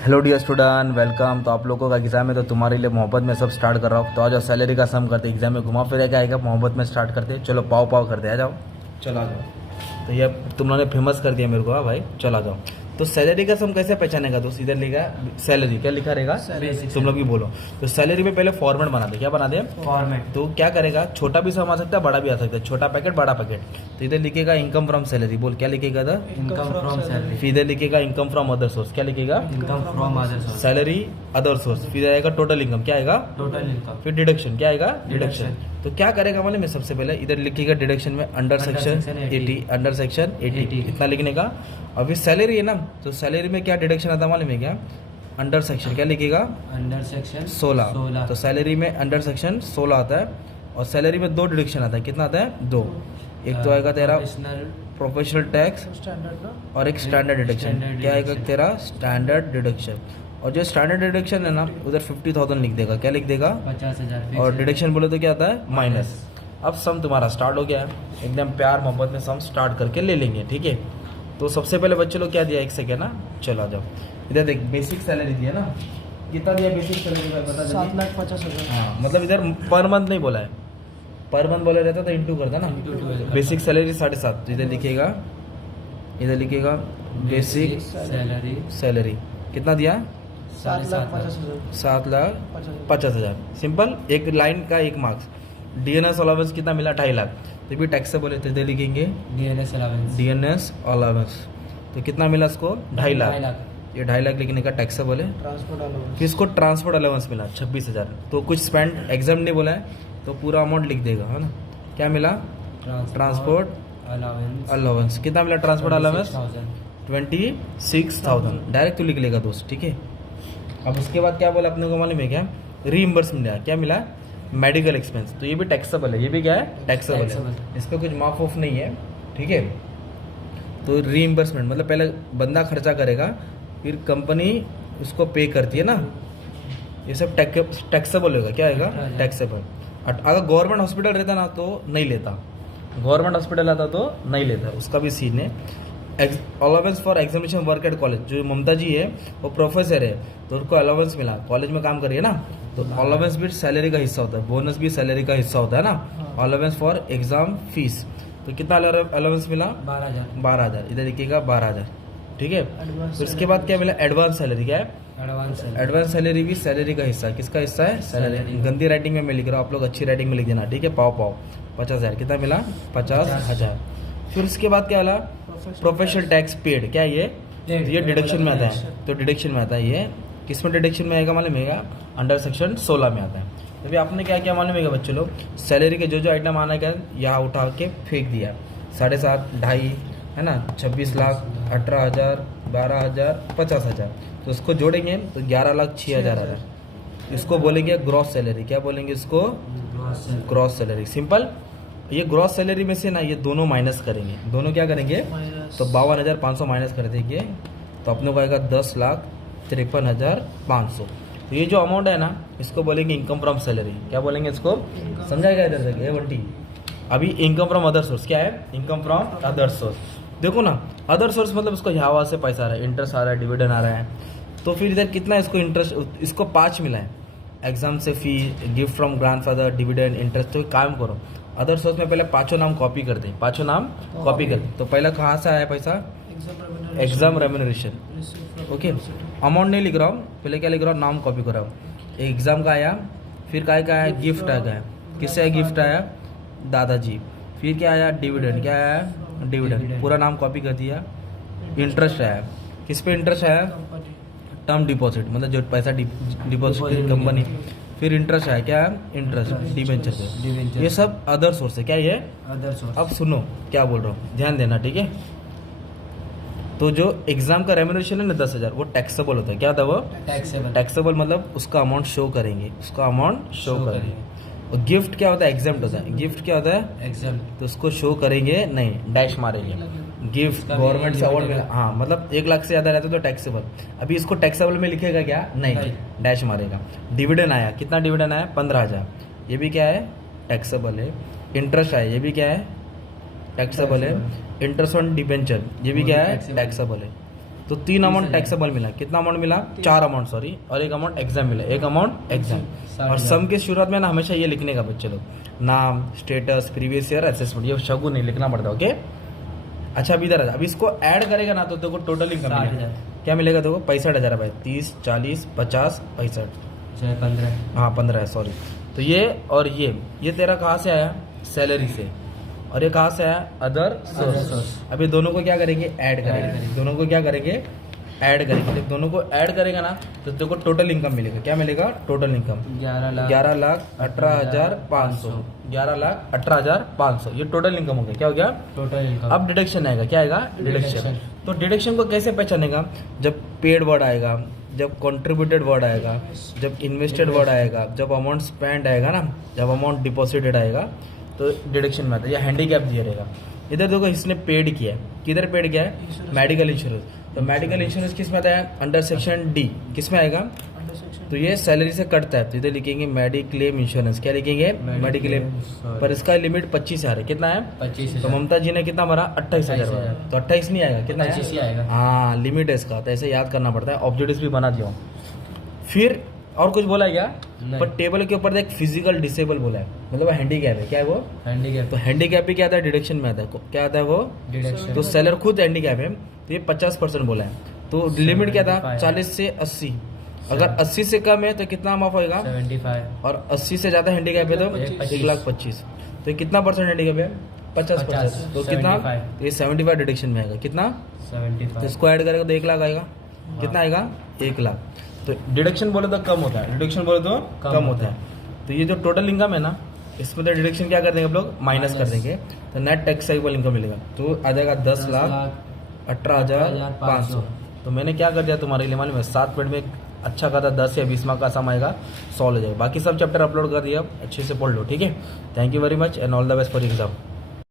Hello dear student, welcome. तो आप लोगों का एग्जाम है तो तुम्हारे लिए मोहब्बत में सब स्टार्ट कर रहा हूँ। तो आ जाओ, सैलरी का सम करते, एग्जाम में घुमा फिरा के आएगा, मोहब्बत में स्टार्ट करते। चलो पाव पाव करते, आ जाओ, चलो आ जाओ। तो ये तुम लोगों ने फेमस कर दिया मेरे को। हाँ भाई, चलो आ जाओ। तो सैलरी का सम कैसे पहचानेगा दोस्त? इधर लिखा सैलरी, क्या लिखा रहेगा? तुम लोग भी बोलो। तो सैलरी में पहले फॉर्मेट बना दे। क्या बना दे? फॉर्मेट। तो क्या करेगा, छोटा भी सम आ सकता है, बड़ा भी आ सकता है। छोटा पैकेट, बड़ा पैकेट। तो इधर लिखेगा इनकम फ्रॉम सैलरी। बोल, क्या लिखेगा इधर? Income from salary. फिर इधर लिखेगा इनकम फ्रॉम अदर सोर्स। क्या लिखेगा? Income from other source. Salary other source. फिर आएगा टोटल इनकम। क्या आएगा? Total income. फिर डिडक्शन। क्या आएगा? डिडक्शन। डिडक्शन। तो क्या करेगा मालूम है? सबसे पहले इधर लिखेगा डिडक्शन में अंडर सेक्शन 80, अंडर सेक्शन 80 इतना लिखने का। अभी सैलरी है ना, तो सैलरी में क्या डिडक्शन आता है मालूम है क्या? Under section. क्या लिखेगा? Under section 16। तो सैलरी में अंडर सेक्शन 16 आता है। और सैलरी में 2 डिडक्शन आता है। कितना आता है? 2। एक तो आएगा तेरा प्रोफेशनल टैक्स और एक स्टैंडर्ड डिडक्शन। क्या आएगा तेरा? Standard deduction. और जो स्टैंडर्ड डिडक्शन है ना, उधर 50,000 लिख देगा। क्या लिख देगा? 50,000। और डिडक्शन बोले तो क्या आता है? माइनस। अब सम तुम्हारा स्टार्ट हो गया है। एकदम प्यार मोहब्बत में सम स्टार्ट करके ले लेंगे, ठीक है? तो सबसे पहले बच्चे लोग क्या दिया? 1 सेकेंड ना, चलो आ जाओ। इधर देख, बेसिक सैलरी दिया ना, कितना दिया बेसिक सैलरी का बता? 7,50,000। हाँ, मतलब इधर पर मंथ नहीं बोला है, पर मंथ बोला रहता तो इंटू करता ना। Basic salary 7.5। तो इधर लिखेगा, इधर लिखेगा बेसिक सैलरी सैलरी कितना दिया? 7,50,000। 7,50,000। सिंपल, एक लाइन का 1 मार्क्स। डीएनएस अलाउंस कितना मिला? 2.5 लाख। तो भी टैक्सेबल है, तो इधर लिखेंगे डीएनएस अलाउंस। DNS allowance. तो कितना मिला इसको? 2.5 लाख। 2.5 लाख। ये 2.5 लाख लिखने का टैक्सेबल है। Transport allowance. फिर इसको ट्रांसपोर्ट अलाउंस मिला 26,000। तो कुछ स्पेंड एग्जाम नहीं बोला है, तो पूरा अमाउंट लिख देगा, है ना? क्या मिला? Transport allowance. अलाउंस कितना मिला? Transport allowance 26,000। 26,000 डायरेक्ट तो लिख लेगा दोस्त, ठीक है? अब उसके बाद क्या बोला अपने को मालूम है क्या? रीइंबर्समेंट मिला। क्या मिला? Medical expense. तो ये भी टैक्सेबल है। ये भी क्या है? टैक्सेबल है। इसका कुछ माफ ऑफ नहीं है, ठीक है? तो रीइंबर्समेंट मतलब पहले बंदा खर्चा करेगा, फिर कंपनी उसको पे करती है ना। ये सब टैक्सेबल होगा। क्या होगा? टैक्सेबल। अगर गवर्नमेंट हॉस्पिटल रहता ना तो नहीं लेता, गवर्नमेंट हॉस्पिटल आता तो नहीं लेता, उसका भी सीन है। Allowance for examination work at college. जो ममता जी है वो प्रोफेसर है, तो उनको अलाउंस मिला, कॉलेज में काम करिए ना, तो अलाउंस भी सैलरी का हिस्सा होता है, बोनस भी सैलरी का हिस्सा होता है ना। अलाउंस फॉर एग्जाम फीस, तो कितना अलाउंस मिला? 12,000। इधर लिखिएगा 12,000, ठीक है? फिर उसके बाद क्या मिला? Advance salary. क्या है? एडवांस सैलरी भी सैलरी का हिस्सा है। किसका हिस्सा है? सैलरी। गंदी राइटिंग में मैं लिख रहा हूँ, आप लोग अच्छी राइटिंग में लिख देना, ठीक है? पाव पाव 50,000। कितना मिला? 50,000। फिर उसके बाद क्या मिला? Professional tax paid. क्या ये? ये डिडक्शन में आता है। तो डिडक्शन में आता है ये। किस में डिडक्शन में आएगा मालूम है? अंडर सेक्शन 16 में आता है। तभी आपने क्या क्या मालूम है बच्चों लोग? सैलरी के जो जो आइटम आना क्या यहाँ उठा के फेंक दिया। 7.5, 2.5 है ना, 26 लाख, 18,000, 12,000, 50,000। तो उसको जोड़ेंगे तो 11,06,000 आ रहा है। इसको बोलेंगे ग्रॉस सैलरी। क्या बोलेंगे इसको? Gross salary. सिंपल। ये ग्रॉस सैलरी में से ना ये दोनों माइनस करेंगे। दोनों क्या करेंगे? तो 52,500 माइनस कर देंगे, तो अपने को आएगा 10,53,500। तो ये जो अमाउंट है ना, इसको बोलेंगे इनकम फ्रॉम सैलरी। क्या बोलेंगे इसको? समझाएगा इधर से वंटी। अभी इनकम फ्रॉम अदर सोर्स। क्या है? Income from other source. देखो ना, अदर सोर्स मतलब उसको यहाँ से पैसा आ रहा है, इंटरेस्ट आ रहा है, डिविडेंड आ रहा है। तो फिर इधर कितना इसको इंटरेस्ट? इसको 5 मिला है। एग्जाम से fee, gift from grandfather, dividend, interest. तो काम करो, अदर सोर्स में पहले 5 नाम कॉपी कर दे। 5 नाम कॉपी कर। तो पहला कहाँ से आया पैसा? Exam remuneration. ओके, अमाउंट नहीं लिख रहा हूँ, पहले क्या लिख रहा हूँ? नाम कॉपी कर रहा हूँ। एग्जाम का आया, फिर काय का आया? गिफ्ट आ गया। किससे गिफ्ट आया? दादाजी। फिर क्या आया? डिविडेंड। क्या आया? डिविडेंड। पूरा नाम कॉपी कर दिया। इंटरेस्ट आया। किस पे इंटरेस्ट आया? टर्म डिपॉजिट, मतलब जो पैसा डिपॉजिट कंपनी। फिर इंटरेस्ट आया। क्या है? इंटरेस्ट डिबेंचर पे। ये सब अदर सोर्स है। क्या ये? Other source. अब सुनो क्या बोल रहा हूँ, ध्यान देना, ठीक है? तो जो एग्जाम का रेम्यूनरेशन है ना 10,000, वो टैक्सेबल होता है। क्या था वो? टैक्सेबल मतलब उसका अमाउंट शो करेंगे, उसका अमाउंट शो करेंगे। और गिफ्ट क्या होता है? एग्जाम्प्ट होता है। गिफ्ट क्या होता है? एग्जाम्प्ट। तो उसको शो करेंगे नहीं, डैश मारेंगे। गिफ्ट गवर्नमेंट से अवार्ड मिला, हाँ, मतलब 1 लाख से ज़्यादा रहता तो टैक्सेबल। अभी इसको टैक्सेबल में लिखेगा क्या? नहीं, डैश मारेगा। डिविडेंड आया, कितना डिविडेंड आया? 15,000। ये भी क्या है? टैक्सेबल है। इंटरेस्ट आया, ये भी क्या है? टैक्सेबल है। इंटरेस्ट ऑन डिबेंचर, ये भी क्या है? टैक्सेबल है। तो 3 अमाउंट टैक्सेबल मिला, कितना अमाउंट मिला, 4 अमाउंट सॉरी, और 1 अमाउंट एग्जाम मिला, 1 अमाउंट एग्जाम। और सम के शुरुआत में ना हमेशा ये लिखने का बच्चे लोग, नाम, स्टेटस, प्रीवियस ईयर, असेसमेंट, ये शगुन नहीं लिखना पड़ता, ओके। अच्छा अब इधर अब इसको ऐड करेगा ना तो देखो टोटल इनकम मिलेगा, क्या मिलेगा देखो 65,000 भाई, 30, 40, 50, 65, 15। हाँ 15 है सॉरी। तो ये और ये तेरा कहाँ से आया, सैलरी से, और ये कहाँ से आया, अदर सोर्स। अभी दोनों को क्या करेंगे, ऐड करेंगे, दोनों को क्या करेंगे, ऐड करेंगे। जब दोनों को ऐड करेगा ना तो देखो टोटल इनकम मिलेगा, क्या मिलेगा, टोटल इनकम 11,18,500, 11,18,500, ये टोटल इनकम हो गया, क्या हो गया, टोटल इनकम। अब डिडक्शन आएगा, क्या आएगा, डिडक्शन। तो डिडक्शन को कैसे पहचानेगा, जब पेड वर्ड आएगा, जब कंट्रीब्यूटेड वर्ड आएगा, जब इन्वेस्टेड वर्ड आएगा, जब अमाउंट स्पेंड आएगा ना, जब अमाउंट डिपॉजिटेड आएगा तो डिडक्शन में आता है। या हैंडीकैप दिया रहेगा, इधर देखो इसने पेड किया है, किधर पेड किया है, मेडिकल इंश्योरेंस। तो मेडिकल इंश्योरेंस किस में आता है, अंडर सेक्शन डी, किस में आएगा, तो ये सैलरी से कटता है, तो इधर लिखेंगे मेडिक्लेम इंश्योरेंस, क्या लिखेंगे, मेडिक्लेम। पर इसका लिमिट 25,000 है, कितना है, 25,000। तो ममता जी ने कितना भरा, 28,000, तो 28 नहीं आएगा, कितना 25 ही आएगा। हाँ लिमिट है इसका, तो ऐसे याद करना पड़ता है, ऑब्जेक्टिव्स भी बना दिया हूँ। फिर और कुछ बोला क्या, पर टेबल के ऊपर एक फिजिकल डिसेबल बोला है, मतलब हैंडीकैप है, क्या है वो, हैंडीकैप। तो हैंडीकैप भी क्या आता है, डिडक्शन में आता है, क्या आता है वो, डिडक्शन। तो सेलर खुद हैंडीकैप है, तो ये 50% बोला है, तो लिमिट क्या था, 40 से 80, अगर 80 से कम है तो कितना माफ होगा, 75, और 80 से ज्यादा हैंडीकैप है तो 1,25,000, तो ये कितना परसेंट हैंडीकैप है, 50%, तो कितना, तो ये 75 डिडक्शन में आएगा, कितना, तो 75। इसको ऐड करेगा तो 1 लाख आएगा, कितना आएगा, 1 लाख। तो डिडक्शन बोले तो कम होता है, डिडक्शन बोले तो कम होता है। तो ये जो टोटल इनकम है ना, इसमें तो डिडक्शन क्या कर देंगे हम लोग, माइनस कर देंगे, तो नेट टैक्सेबल इनकम मिलेगा, तो आ जाएगा 10,18,500। तो मैंने क्या कर दिया तुम्हारे लिए मालूम है, 7 मिनट में अच्छा खासा 10 या 20 मार्क का सम आएगा, सॉल्व हो जाएगा। बाकी सब चैप्टर अपलोड कर दिया, अच्छे से पढ़ लो, ठीक है। Thank you very much and all the best for exam.